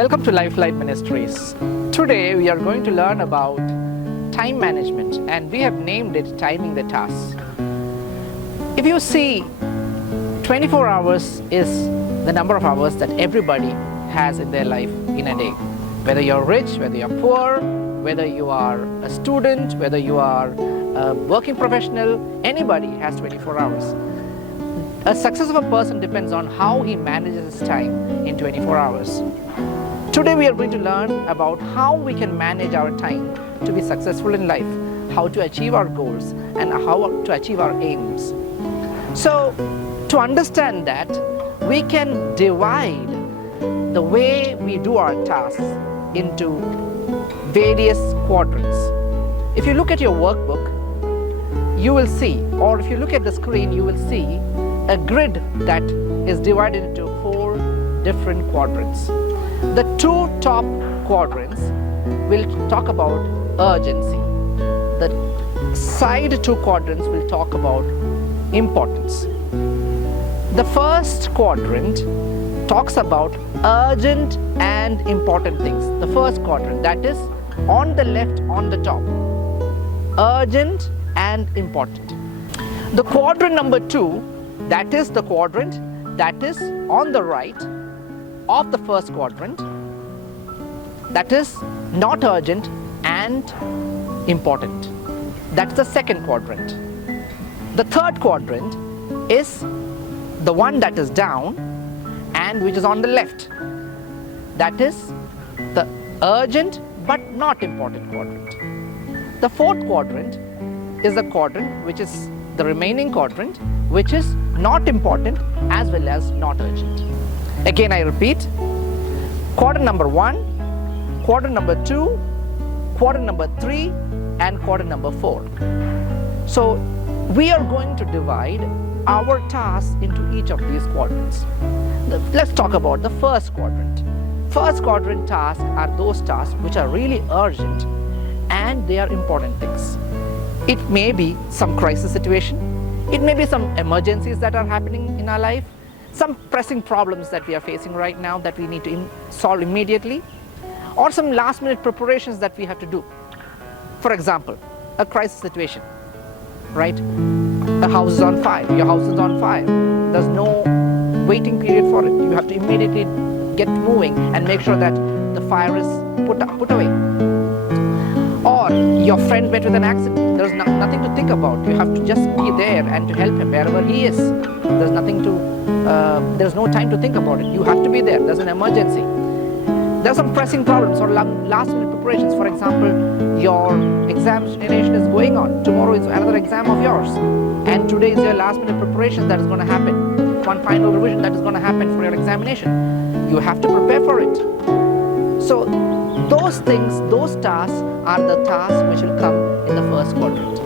Welcome to Lifelight Ministries. Today we are going to learn about time management, and we have named it Timing the Task. If you see, 24 hours is the number of hours that everybody has in their life in a day. Whether you're rich, whether you're poor, whether you are a student, whether you are a working professional, anybody has 24 hours. A success of a person depends on how he manages his time in 24 hours. Today we are going to learn about how we can manage our time to be successful in life, how to achieve our goals, and how to achieve our aims. So, to understand that, we can divide the way we do our tasks into various quadrants. If you look at your workbook, you will see, or if you look at the screen, you will see a grid that is divided into 4 different quadrants. The 2 top quadrants will talk about urgency. The side 2 quadrants will talk about importance. The first quadrant talks about urgent and important things. The first quadrant, that is on the left, on the top, urgent and important. The quadrant number 2, that is the quadrant that is on the right of the first quadrant, that is not urgent and important. That's the second quadrant. The third quadrant is the one that is down and which is on the left. That is the urgent but not important quadrant. The fourth quadrant is the quadrant which is the remaining quadrant, which is not important as well as not urgent. Again, I repeat, quadrant number 1, quadrant number 2, quadrant number 3, and quadrant number 4. So we are going to divide our tasks into each of these quadrants. Let's talk about the first quadrant. First quadrant tasks are those tasks which are really urgent and they are important things. It may be some crisis situation, it may be some emergencies that are happening in our life, some pressing problems that we are facing right now that we need to solve immediately, or some last minute preparations that we have to do. For example, a crisis situation, right? A house is on fire, your house is on fire. There's no waiting period for it. You have to immediately get moving and make sure that the fire is put away. Or your friend met with an accident. There's nothing to think about. You have to just be there and to help him wherever he is. There's no time to think about it. You have to be there. There's an emergency. There's some pressing problems or last minute preparations. For example, your examination is going on. Tomorrow is another exam of yours. And today is your last minute preparation that is going to happen. One final revision that is going to happen for your examination. You have to prepare for it. So those things, those tasks are the tasks which will come in the first quadrant.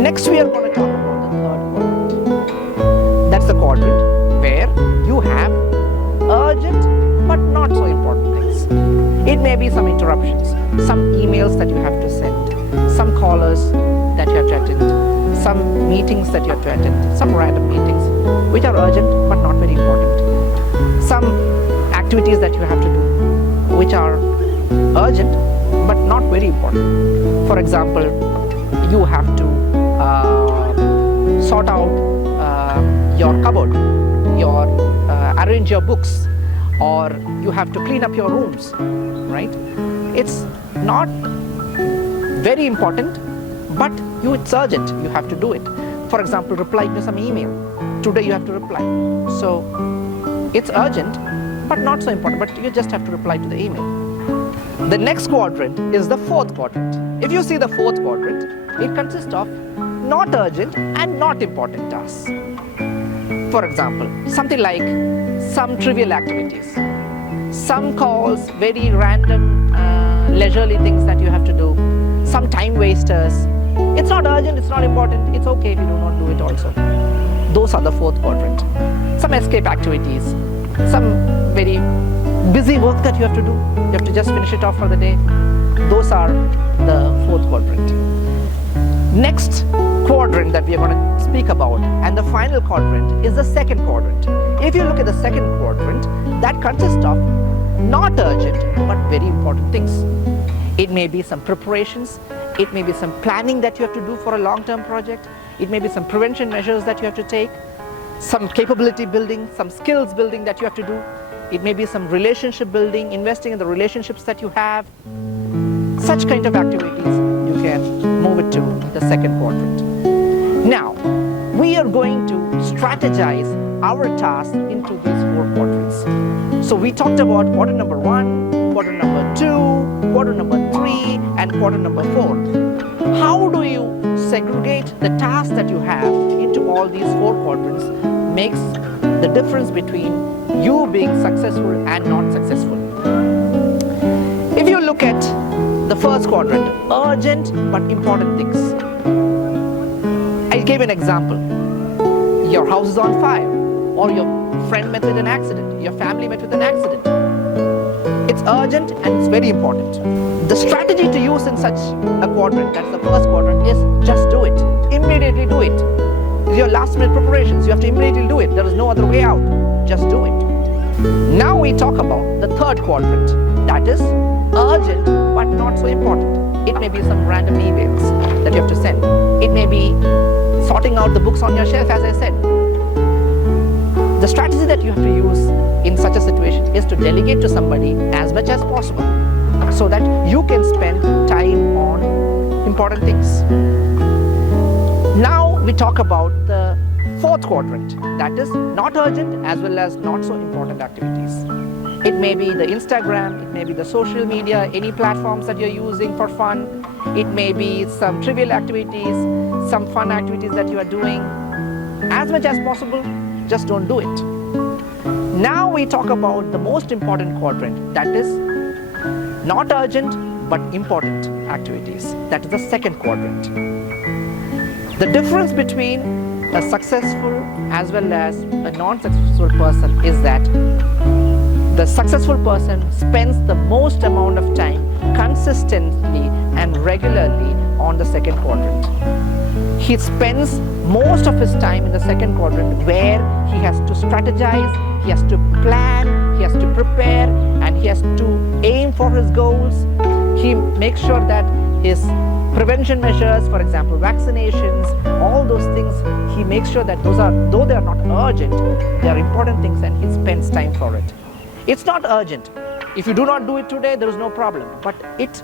Next we are going to talk about the third quadrant. That's the quadrant where you have urgent but not so important things. It may be some interruptions, some emails that you have to send, some callers that you have to attend, some meetings that you have to attend, some random meetings which are urgent but not very important, some activities that you have to do which are urgent but not very important. For example, you have to sort out your cupboard, arrange your books, or you have to clean up your rooms, right? It's not very important, but it's urgent. You have to do it. For example, reply to some email. Today you have to reply. So it's urgent, but not so important, but you just have to reply to the email. The next quadrant is the fourth quadrant. If you see the fourth quadrant, it consists of not urgent and not important tasks. For example, something like some trivial activities, some calls, very random, leisurely things that you have to do, some time wasters. It's not urgent, it's not important, it's okay if you do not do it also. Those are the fourth quadrant. Some escape activities, some very busy work that you have to do. You have to just finish it off for the day. Those are the fourth quadrant. Next quadrant that we are going to speak about, and the final quadrant, is the second quadrant. If you look at the second quadrant, that consists of not urgent but very important things. It may be some preparations, it may be some planning that you have to do for a long-term project, it may be some prevention measures that you have to take, some capability building, some skills building that you have to do. It may be some relationship building, investing in the relationships that you have. Such kind of activities, you can move it to the second quadrant. Now, we are going to strategize our tasks into these 4 quadrants. So we talked about quadrant number 1, quadrant number 2, quadrant number 3, and quadrant number 4. How do you segregate the tasks that you have into all these 4 quadrants makes the difference between you being successful and not successful. If you look at the first quadrant, urgent but important things. I gave an example. Your house is on fire, or your friend met with an accident, your family met with an accident. It's urgent and it's very important. The strategy to use in such a quadrant, that's the first quadrant, is just do it. Immediately do it. It's your last minute preparations, you have to immediately do it. There is no other way out. Just do it. Now we talk about the third quadrant, that is urgent but not so important. It may be some random emails that you have to send. It may be sorting out the books on your shelf, as I said. The strategy that you have to use in such a situation is to delegate to somebody as much as possible so that you can spend time on important things. Now we talk about the fourth quadrant, that is not urgent as well as not so important activities. It may be the Instagram, it may be the social media, any platforms that you're using for fun. It may be some trivial activities, some fun activities that you are doing. As much as possible, just don't do it. Now we talk about the most important quadrant, that is not urgent but important activities. That is the second quadrant. The difference between a successful as well as a non-successful person is that the successful person spends the most amount of time consistently and regularly on the second quadrant. He spends most of his time in the second quadrant where he has to strategize, he has to plan, he has to prepare, and he has to aim for his goals. He makes sure that his prevention measures, for example vaccinations, all those things, he makes sure that those are, though they are not urgent, they are important things and he spends time for it. It's not urgent. If you do not do it today, there is no problem. But it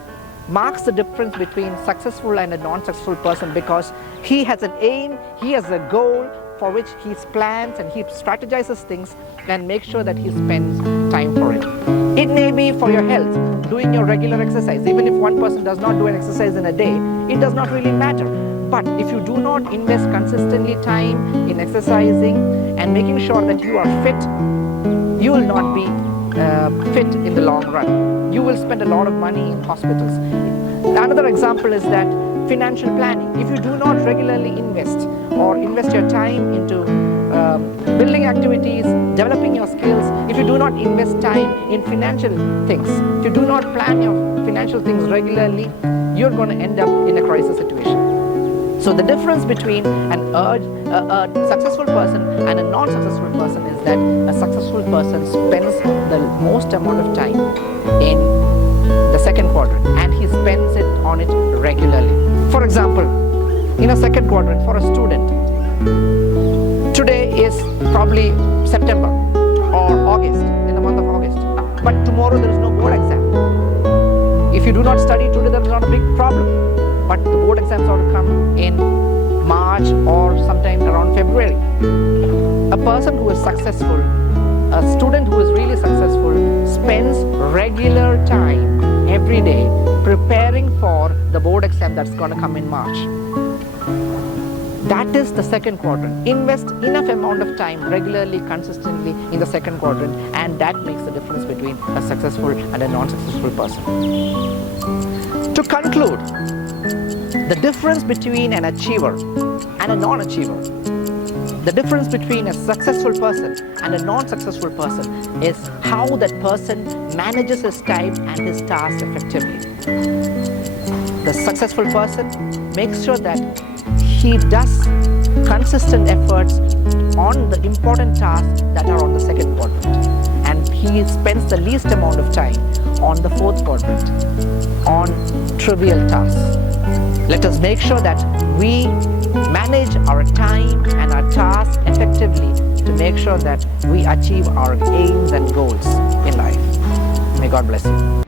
marks the difference between successful and a non-successful person because he has an aim, he has a goal for which he plans and he strategizes things and makes sure that he spends time for it. It may be for your health, doing your regular exercise. Even if one person does not do an exercise in a day, it does not really matter. But if you do not invest consistently time in exercising and making sure that you are fit, you will not be fit in the long run. You will spend a lot of money in hospitals. Another example is that financial planning. If you do not regularly invest or invest your time into building activities, developing your skills, if you do not invest time in financial things, if you do not plan your financial things regularly, you're going to end up in a crisis situation. So the difference between a successful person and a non-successful person is that a successful person spends the most amount of time in the second quadrant and he spends it on it regularly. For example, in a second quadrant for a student, today is probably September or August, in the month of August, but tomorrow there is no board exam. If you do not study today, there is not a big problem. But the board exams ought to come in March or sometime around February. A person who is successful, a student who is really successful, spends regular time every day preparing for the board exam that's going to come in March. That is the second quadrant. Invest enough amount of time regularly, consistently in the second quadrant, and that makes the difference between a successful and a non-successful person. To conclude, the difference between an achiever and a non-achiever, the difference between a successful person and a non-successful person is how that person manages his time and his tasks effectively. The successful person makes sure that he does consistent efforts on the important tasks that are on the second quadrant, and he he spends the least amount of time on the fourth quadrant, on trivial tasks. Let us make sure that we manage our time and our tasks effectively to make sure that we achieve our aims and goals in life. May God bless you.